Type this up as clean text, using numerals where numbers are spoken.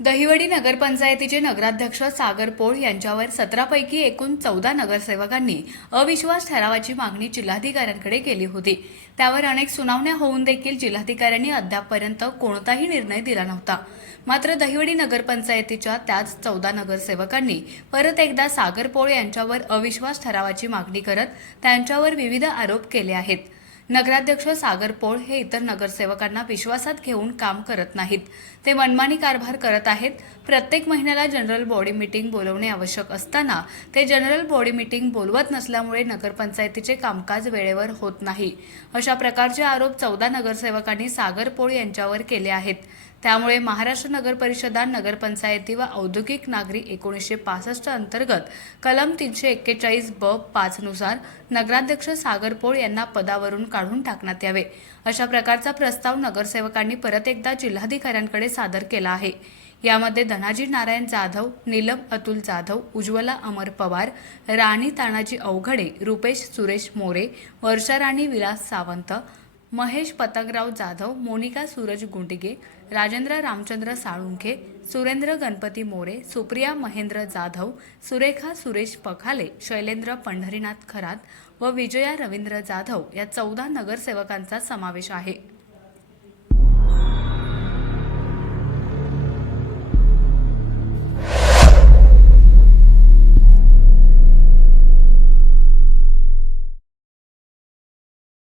दहिवडी नगरपंचायतीचे नगराध्यक्ष सागर पोळ यांच्यावर 17 पैकी एकूण 14 नगरसेवकांनी अविश्वास ठरावाची मागणी जिल्हाधिकाऱ्यांकडे केली होती। त्यावर अनेक सुनावण्या होऊन देखील जिल्हाधिकाऱ्यांनी अद्यापपर्यंत कोणताही निर्णय दिला नव्हता। मात्र दहिवडी नगरपंचायतीच्या त्याच 14 नगरसेवकांनी परत एकदा सागर पोळ यांच्यावर अविश्वास ठरावाची मागणी करत त्यांच्यावर विविध आरोप केले आहेत। नगराध्यक्ष सागर पोळ हे इतर नगरसेवकांना विश्वासात घेऊन काम करत नाहीत, ते मनमानी कारभार करत आहेत। प्रत्येक महिन्याला जनरल बॉडी मीटिंग बोलवणे आवश्यक असताना ते जनरल बॉडी मीटिंग बोलवत नसल्यामुळे नगरपंचायतीचे कामकाज वेळेवर होत नाही, अशा प्रकारचे आरोप 14 नगरसेवकांनी सागर पोळ यांच्यावर केले आहेत। त्यामुळे महाराष्ट्र नगर परिषदा नगरपंचायती व औद्योगिक नागरी 1965 अंतर्गत कलम 341(ब)(5) नुसार नगराध्यक्ष सागर पोळ यांना पदावरून काढून टाकण्यात यावे, अशा प्रकारचा प्रस्ताव नगरसेवकांनी परत एकदा जिल्हाधिकाऱ्यांकडे सादर केला आहे। यामध्ये धनाजी नारायण जाधव, नीलम अतुल जाधव, उज्ज्वला अमर पवार, राणी तानाजी अवघडे, रुपेश सुरेश मोरे, वर्षा राणी विलास सावंत, महेश पतंगराव जाधव, मोनिका सूरज गुंडिगे, राजेंद्र रामचंद्र साळुंखे, सुरेंद्र गणपती मोरे, सुप्रिया महेंद्र जाधव, सुरेखा सुरेश पखाले, शैलेंद्र पंढरीनाथ खरात व विजया रवींद्र जाधव या 14 नगरसेवकांचा समावेश आहे।